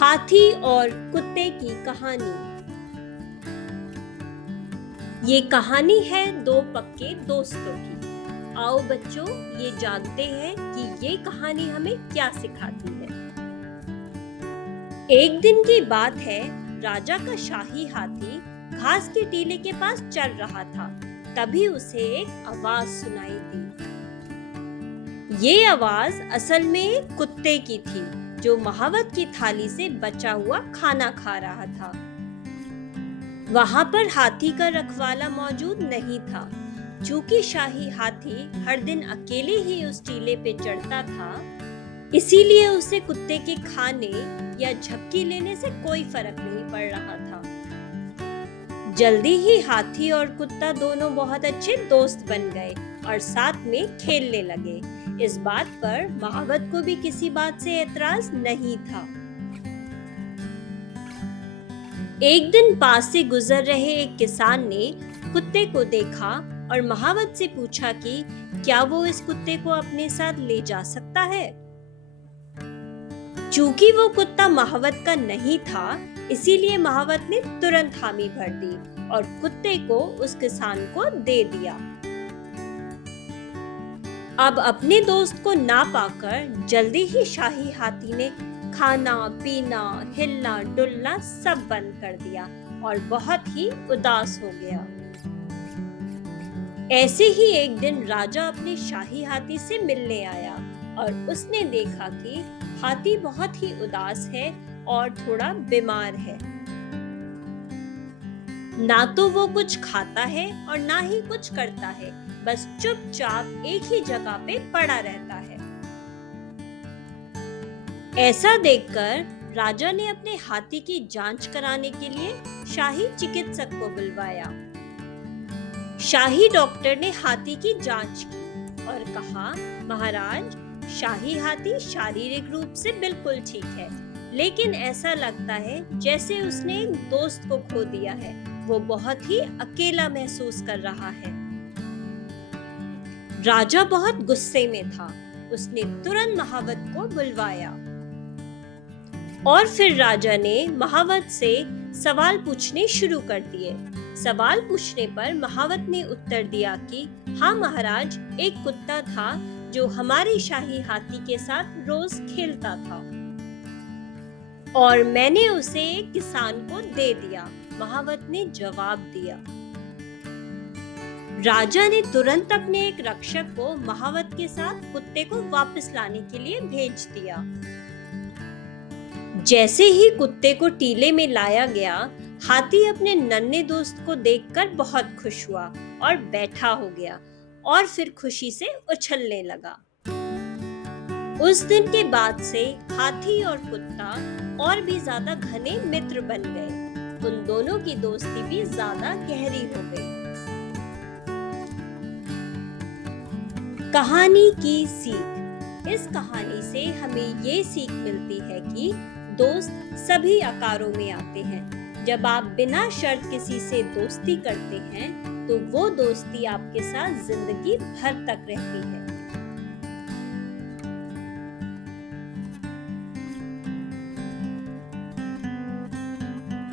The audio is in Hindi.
हाथी और कुत्ते की कहानी। ये कहानी है दो पक्के दोस्तों की। आओ बच्चों, ये जानते हैं कि ये कहानी हमें क्या सिखाती है। एक दिन की बात है, राजा का शाही हाथी घास के टीले के पास चल रहा था। तभी उसे एक आवाज सुनाई दी। ये आवाज असल में एक कुत्ते की थी, जो महावत की थाली से बचा हुआ खाना खा रहा था। वहां पर हाथी का रखवाला मौजूद नहीं था। चूंकि शाही हाथी हर दिन अकेले ही उस टीले पे चढ़ता था, इसीलिए उसे कुत्ते के खाने या झपकी लेने से कोई फर्क नहीं पड़ रहा था। जल्दी ही हाथी और कुत्ता दोनों बहुत अच्छे दोस्त बन गए और साथ में खेलने लगे। इस बात पर महावत को भी किसी बात से एतराज नहीं था। एक दिन पास से गुजर रहे एक किसान ने कुत्ते को देखा और महावत से पूछा कि क्या वो इस कुत्ते को अपने साथ ले जा सकता है। चूंकि वो कुत्ता महावत का नहीं था, इसीलिए महावत ने तुरंत हामी भर दी और कुत्ते को उस किसान को दे दिया। अब अपने दोस्त को ना पाकर जल्दी ही शाही हाथी ने खाना पीना हिलना डुलना सब बंद कर दिया और बहुत ही उदास हो गया। ऐसे ही एक दिन राजा अपने शाही हाथी से मिलने आया और उसने देखा कि हाथी बहुत ही उदास है और थोड़ा बीमार है। ना तो वो कुछ खाता है और ना ही कुछ करता है, बस चुपचाप एक ही जगह पे पड़ा रहता है। ऐसा देखकर राजा ने अपने हाथी की जांच कराने के लिए शाही चिकित्सक को बुलवाया। शाही डॉक्टर ने हाथी की जांच की और कहा, महाराज, शाही हाथी शारीरिक रूप से बिल्कुल ठीक है, लेकिन ऐसा लगता है जैसे उसने एक दोस्त को खो दिया है। वो बहुत ही अकेला महसूस कर रहा है। राजा बहुत गुस्से में था। उसने तुरंत महावत को बुलवाया और फिर राजा ने महावत से सवाल पूछने शुरू कर दिए। सवाल पूछने पर महावत ने उत्तर दिया कि हाँ महाराज, एक कुत्ता था जो हमारे शाही हाथी के साथ रोज खेलता था और मैंने उसे एक किसान को दे दिया, महावत ने जवाब दिया। राजा ने तुरंत अपने एक रक्षक को महावत के साथ कुत्ते को वापस लाने के लिए भेज दिया। जैसे ही कुत्ते को टीले में लाया गया, हाथी अपने नन्हे दोस्त को देखकर बहुत खुश हुआ और बैठा हो गया और फिर खुशी से उछलने लगा। उस दिन के बाद से हाथी और कुत्ता और भी ज्यादा घने मित्र बन गए। उन दोनों की दोस्ती भी ज्यादा गहरी हो गई। कहानी की सीख। इस कहानी से हमें ये सीख मिलती है कि दोस्त सभी आकारों में आते हैं। जब आप बिना शर्त किसी से दोस्ती करते हैं, तो वो दोस्ती आपके साथ जिंदगी भर तक रहती है।